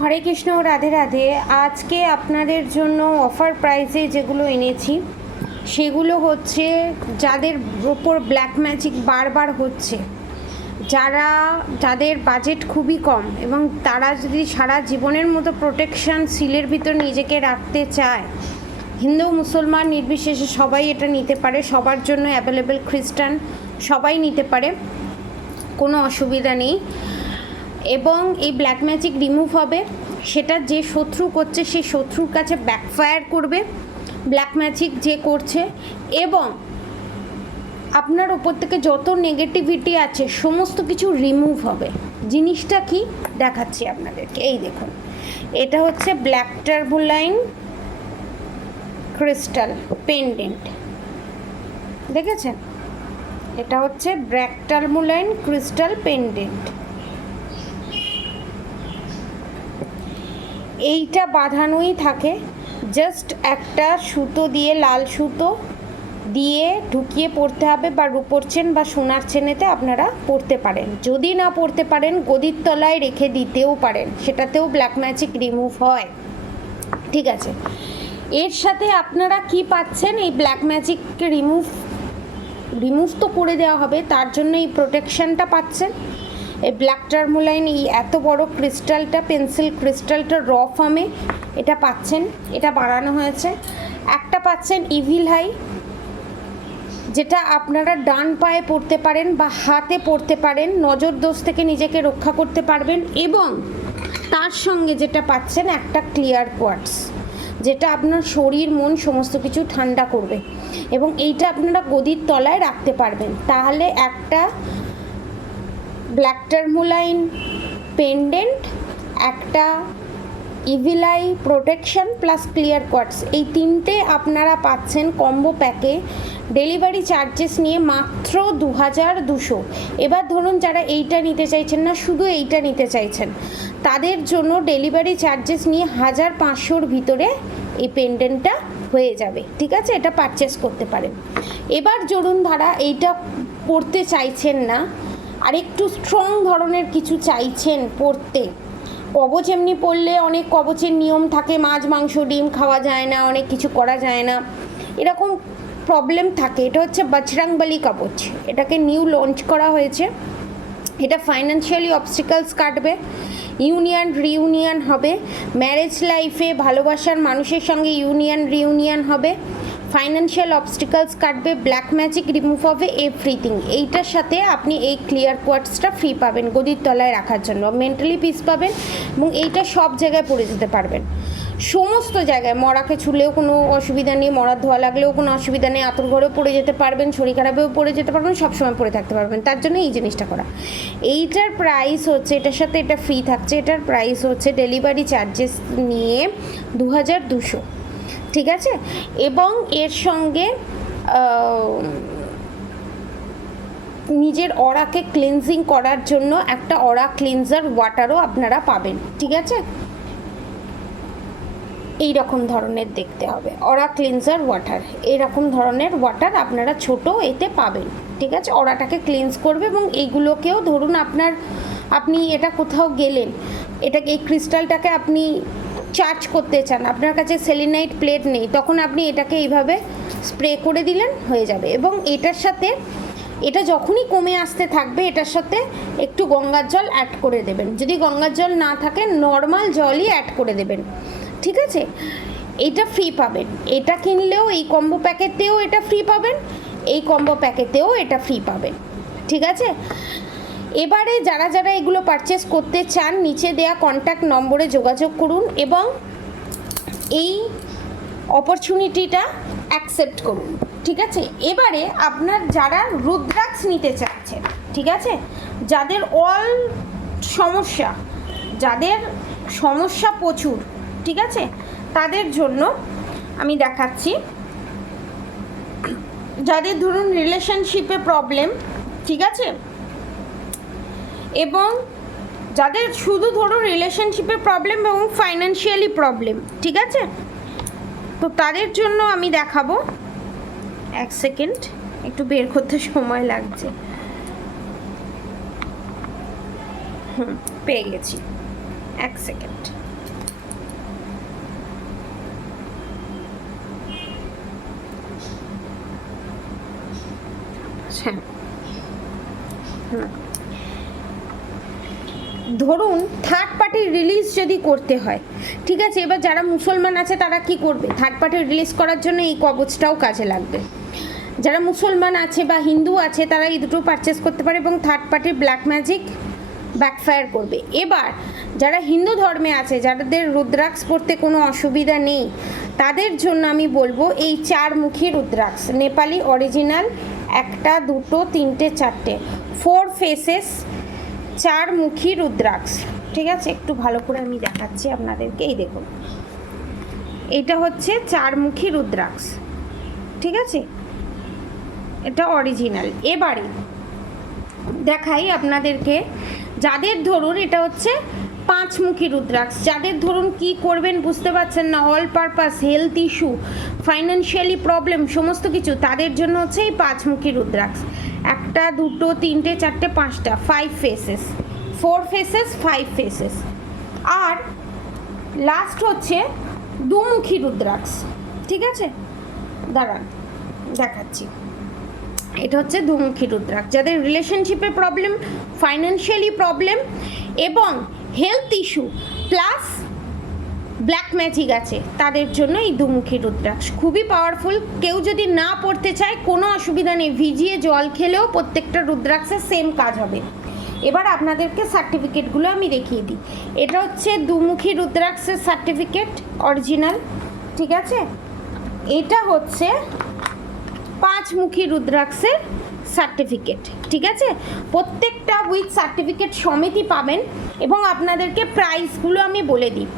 হরে কৃষ্ণ, রাধে রাধে। আজকে আপনাদের জন্য অফার প্রাইসে যেগুলো এনেছি সেগুলো হচ্ছে যাদের ওপর ব্ল্যাক ম্যাজিক বারবার হচ্ছে, যাদের বাজেট খুবই কম এবং তারা যদি সারা জীবনের মতো প্রোটেকশন সিলের ভিতর নিজেকে রাখতে চায়, হিন্দু মুসলমান নির্বিশেষে সবাই এটা নিতে পারে, সবার জন্য অ্যাভেলেবেল, খ্রিস্টান সবাই নিতে পারে, কোনো অসুবিধা নেই। এবং এই ব্ল্যাক ম্যাজিক রিমুভ হবে, সেটা যে শত্রু করছে সেই শত্রুর কাছে ব্যাকফায়ার করবে ব্ল্যাক ম্যাজিক যে করছে, এবং আপনার ওপর থেকে যত নেগেটিভিটি আছে সমস্ত কিছু রিমুভ হবে। জিনিসটা কি দেখাচ্ছি আপনাদেরকে, এই দেখুন, এটা হচ্ছে ব্ল্যাক টার্বুলাইন ক্রিস্টাল পেন্ডেন্ট, দেখেছেন? এটা হচ্ছে ব্ল্যাক টার্বুলাইন ক্রিস্টাল পেন্ডেন্ট। এইটা বাঁধানোই থাকে, জাস্ট একটা সুতো দিয়ে, লাল সুতো দিয়ে ঢুকিয়ে পড়তে হবে, বা রূপোর চেন বা সোনার চেনেতে আপনারা পড়তে পারেন। যদি না পড়তে পারেন গদির তলায় রেখে দিতেও পারেন, সেটাতেও ব্ল্যাক ম্যাজিক রিমুভ হয়, ঠিক আছে? এর সাথে আপনারা কি পাচ্ছেন? এই ব্ল্যাক ম্যাজিককে রিমুভ তো করে দেওয়া হবে, তার জন্য এই প্রোটেকশানটা পাচ্ছেন। এই ব্ল্যাক টার্মোলাইন, এই এত বড় ক্রিস্টালটা, পেন্সিল ক্রিস্টালটা র ফর্মে এটা পাচ্ছেন, এটা বানানো হয়েছে। একটা পাচ্ছেন ইভিল হাই, যেটা আপনারা ডান পায়ে পড়তে পারেন বা হাতে পড়তে পারেন, নজর দোষ থেকে নিজেকে রক্ষা করতে পারবেন। এবং তার সঙ্গে যেটা পাচ্ছেন একটা ক্লিয়ার কোয়ার্টস, যেটা আপনার শরীর মন সমস্ত কিছু ঠান্ডা করবে, এবং এইটা আপনারা গদির তলায় রাখতে পারবেন। তাহলে একটা ব্ল্যাক টার্মোলাইন পেন্ডেন্ট, একটা evil I protection plus clear quartz, এই তিনটে আপনারা পাচ্ছেন কম্বো প্যাকে। ডেলিভারি চার্জেস নিয়ে মাত্র 2200। এবার ধরুন যারা এইটা নিতে চাইছেন না, শুধু এইটা নিতে চাইছেন, তাদের জন্য ডেলিভারি চার্জেস নিয়ে 1500-র ভিতরে এই পেন্ডেন্টটা হয়ে যাবে, ঠিক আছে? এটা পারচেস করতে পারেন। এবার ধরুন ধারা এইটা পড়তে চাইছেন না, আর একটু স্ট্রং ধরনের কিছু চাইছেন পড়তে। কবচ এমনি পড়লে অনেক কবচের নিয়ম থাকে, মাছ মাংস ডিম খাওয়া যায় না, অনেক কিছু করা যায় না, এরকম প্রবলেম থাকে। এটা হচ্ছে বজরংবলী কবচ, এটাকে নিউ লঞ্চ করা হয়েছে। এটা ফাইন্যান্সিয়ালি অবস্টিকলস কাটবে, ইউনিয়ন রিউনিয়ন হবে, ম্যারেজ লাইফে ভালোবাসার মানুষের সঙ্গে ইউনিয়ন রিউনিয়ন হবে, ফাইন্যান্সিয়াল অবস্টিকলস কাটবে, ব্ল্যাক ম্যাজিক রিমুভ হবে, এভরিথিং। এইটার সাথে আপনি এই ক্লিয়ার কোয়ার্টসটা ফ্রি পাবেন গদির তলায় রাখার জন্য, মেন্টালি পিস পাবেন, এবং এইটা সব জায়গায় পরে যেতে পারবেন, সমস্ত জায়গায়। মরাকে ছুলেও কোনো অসুবিধা নেই, মরার ধোয়া লাগলেও কোনো অসুবিধা নেই, আতর ঘরেও পরে যেতে পারবেন, শরীর খারাপেও পরে যেতে পারবেন, সবসময় পরে থাকতে পারবেন। তার জন্য এই জিনিসটা করা। এইটার প্রাইস হচ্ছে, এটার সাথে এটা ফ্রি থাকছে, এটার প্রাইস হচ্ছে ডেলিভারি চার্জেস নিয়ে 2200, ঠিক আছে? এবং এর সঙ্গে নিজের অরাকে ক্লিনজিং করার জন্য একটা অরা ক্লিনজার ওয়াটারও আপনারা পাবেন, ঠিক আছে? এই রকম ধরনের দেখতে হবে, অরা ক্লিনজার ওয়াটার, এরকম ধরনের ওয়াটার আপনারা ছোট এতে পাবেন, ঠিক আছে? অরাটাকে ক্লিনজ করবে। এবং এইগুলোকেও ধরুন আপনি এটা কোথাও গেলেন, এটাকে, এই ক্রিস্টালটাকে আপনি চার্জ করতে চান, আপনার কাছে সেলিনাইট প্লেট নেই, তখন আপনি এটাকে এইভাবে স্প্রে করে দিলেন, হয়ে যাবে। এবং এটার সাথে, এটা যখনই কমে আসতে থাকবে, এটার সাথে একটু গঙ্গার জল অ্যাড করে দেবেন। যদি গঙ্গার জল না থাকে নর্মাল জলই অ্যাড করে দেবেন, ঠিক আছে? এইটা ফ্রি পাবেন, এটা কিনলেও এই কম্বো প্যাকেটেও এটা ফ্রি পাবেন, এই কম্বো প্যাকেটেও এটা ফ্রি পাবেন, ঠিক আছে? এবারে যারা যারা এগুলো পারচেস করতে চান, নিচে দেয়া কন্ট্যাক্ট নম্বরে যোগাযোগ করুন এবং এই অপরচুনিটিটা অ্যাকসেপ্ট করুন, ঠিক আছে? এবারে আপনার যারা রুদ্রাক্ষ নিতে চাচ্ছেন, ঠিক আছে, যাদের যাদের সমস্যা প্রচুর, ঠিক আছে, তাদের জন্য আমি দেখাচ্ছি। যাদের ধরুন রিলেশনশিপে প্রবলেম, ঠিক আছে, এবং যাদের শুধু ধরুন রিলেশনশিপে প্রবলেম এবং ফাইন্যান্সিয়ালি প্রবলেম, ঠিক আছে, তো তাদের জন্য আমি দেখাবো। এক সেকেন্ড, একটু বের করতে সময় লাগছে। পেয়ে গেছি, এক সেকেন্ড। হ্যাঁ, ধরুন থার্ড পার্টি রিলিজ যদি করতে হয়, ঠিক আছে, এবার যারা মুসলমান আছে তারা কি করবে, থার্ড পার্টি রিলিজ করার জন্য এই কবচটাও কাজে লাগবে। যারা মুসলমান আছে বা হিন্দু আছে তারা এই দুটো পারচেস করতে পারে এবং থার্ড পার্টির ব্ল্যাক ম্যাজিক ব্যাকফায়ার করবে। এবার যারা হিন্দু ধর্মে আছে, যাদের রুদ্রাক্ষ পড়তে কোনো অসুবিধা নেই, তাদের জন্য আমি বলবো এই 4 মুখী রুদ্রাক্ষ, নেপালি অরিজিনাল, 1 2 3 4 4 ফেসেস 4 মুখী রুদ্রাক্ষ। ঠিক আছে, একটু ভালো করে আমি দেখাচ্ছি আপনাদেরকে। এই দেখুন, এটা হচ্ছে 4 মুখী রুদ্রাক্ষ, ঠিক আছে, এটা অরিজিনাল। এবারে দেখাই আপনাদেরকে, যাদের ধরুন এটা হচ্ছে 5 মুখী রুদ্রাক্ষ, যাদের ধরুন কি করবেন বুঝতে পারছেন না, all purpose, health issue, financially problem, সমস্ত কিছু, তাদের জন্য হচ্ছে এই 5 মুখী রুদ্রাক্ষ। 1 2 3 4 5টা, 5 ফেসেস, 4 ফেসেস 5 ফেসেস। আর লাস্ট হচ্ছে 2 মুখী রুদ্রাক্ষ, ঠিক আছে, দাঁড়ান দেখাচ্ছি। এটা হচ্ছে 2 মুখী রুদ্রাক্ষ, যাদের রিলেশনশিপে প্রবলেম, ফাইন্যান্সিয়ালি প্রবলেম এবং health issue plus black magic আছে, তাদের জন্য এই 2 মুখী রুদ্রাক্ষ খুবই পাওয়ারফুল। কেউ যদি না পড়তে চায় কোনো অসুবিধা নেই, ভিজিয়ে জল খেলেও প্রত্যেকটা রুদ্রাক্ষের সেম কাজ হবে। এবার আপনাদেরকে সার্টিফিকেটগুলো আমি দেখিয়ে দিই। এটা হচ্ছে 2 মুখী রুদ্রাক্ষের সার্টিফিকেট অরিজিনাল, ঠিক আছে। এটা হচ্ছে 5 মুখী রুদ্রাক্ষের সার্টিফিকেট, ঠিক আছে, প্রত্যেকটা উইথ সার্টিফিকেট সমেতই পাবেন। এবং আপনাদেরকে প্রাইসগুলো আমি বলে দিই।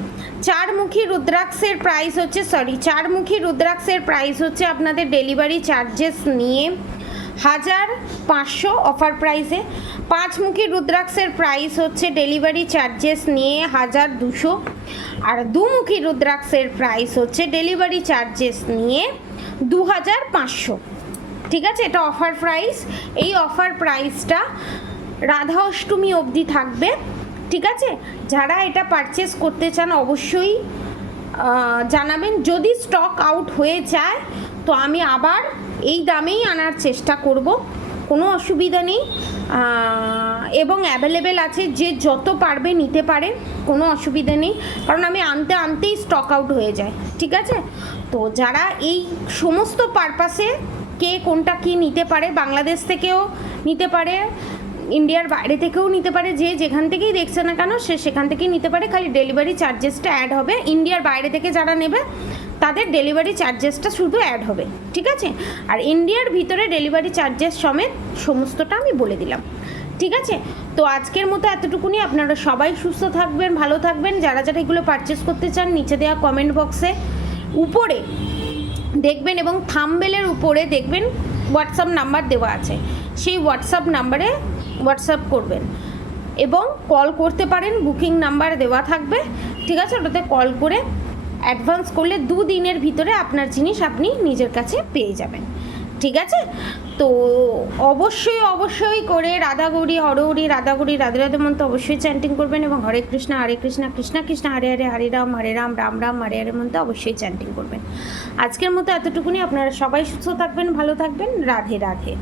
4 মুখী রুদ্রাক্ষের প্রাইস হচ্ছে 4 মুখী রুদ্রাক্ষের প্রাইস হচ্ছে আপনাদের ডেলিভারি চার্জেস নিয়ে 1500 অফার প্রাইসে। 5 মুখী রুদ্রাক্ষের প্রাইস হচ্ছে ডেলিভারি চার্জেস নিয়ে 1200। আর 2 মুখী রুদ্রাক্ষের প্রাইস হচ্ছে ডেলিভারি চার্জেস নিয়ে 2500, ঠিক আছে, এটা অফার প্রাইস। এই অফার প্রাইসটা রাধা অষ্টমী অবধি থাকবে, ঠিক আছে। যারা এটা পারচেস করতে চান অবশ্যই জানাবেন। যদি স্টক আউট হয়ে যায় তো আমি আবার এই দামেই আনার চেষ্টা করব, কোনো অসুবিধা নেই। এবং অ্যাভেলেবেল আছে, যে যত পারবে নিতে পারে, কোনো অসুবিধা নেই, কারণ আমি আনতেই স্টক আউট হয়ে যায়, ঠিক আছে। তো যারা এই সমস্ত পারপাসে কে কোনটা কি নিতে পারে, বাংলাদেশ থেকেও নিতে পারে, ইন্ডিয়ার বাইরে থেকেও নিতে পারে, যে যেখান থেকেই দেখছে না কেন সে সেখান থেকেই নিতে পারে, খালি ডেলিভারি চার্জেসটা অ্যাড হবে। ইন্ডিয়ার বাইরে থেকে যারা নেবে তাদের ডেলিভারি চার্জেসটা শুধু অ্যাড হবে, ঠিক আছে। আর ইন্ডিয়ার ভিতরে ডেলিভারি চার্জেস সমেত সমস্তটা আমি বলে দিলাম, ঠিক আছে। তো আজকের মতো এতটুকুনি। আপনারা সবাই সুস্থ থাকবেন, ভালো থাকবেন। যারা যারা এগুলো পারচেস করতে চান নিচে দেওয়া কমেন্ট বক্সে উপরে দেখবেন এবং থাম্বনেলের উপরে দেখবেন হোয়াটসঅ্যাপ নাম্বার দেওয়া আছে, সেই হোয়াটসঅ্যাপ নাম্বারে হোয়াটসঅ্যাপ করবেন এবং কল করতে পারেন, বুকিং নাম্বার দেওয়া থাকবে, ঠিক আছে। ওটাতে কল করে অ্যাডভান্স করলে 2 দিনের ভিতরে আপনার জিনিস আপনি নিজের কাছে পেয়ে যাবেন, ঠিক আছে। তো অবশ্যই করে রাধা গৌরী হরহরি, রাধা গৌরী রাধে রাধে মন্ত্র অবশ্যই চ্যান্টিং করবেন এবং হরে কৃষ্ণ কৃষ্ণ কৃষ্ণ হরে হরে, হরে রাম রাম রাম হরে হরে মন্ত্র অবশ্যই চ্যান্টিং করবেন। আজকের মতো এতটুকুনি। আপনারা সবাই সুস্থ থাকবেন, ভালো থাকবেন। রাধে রাধে।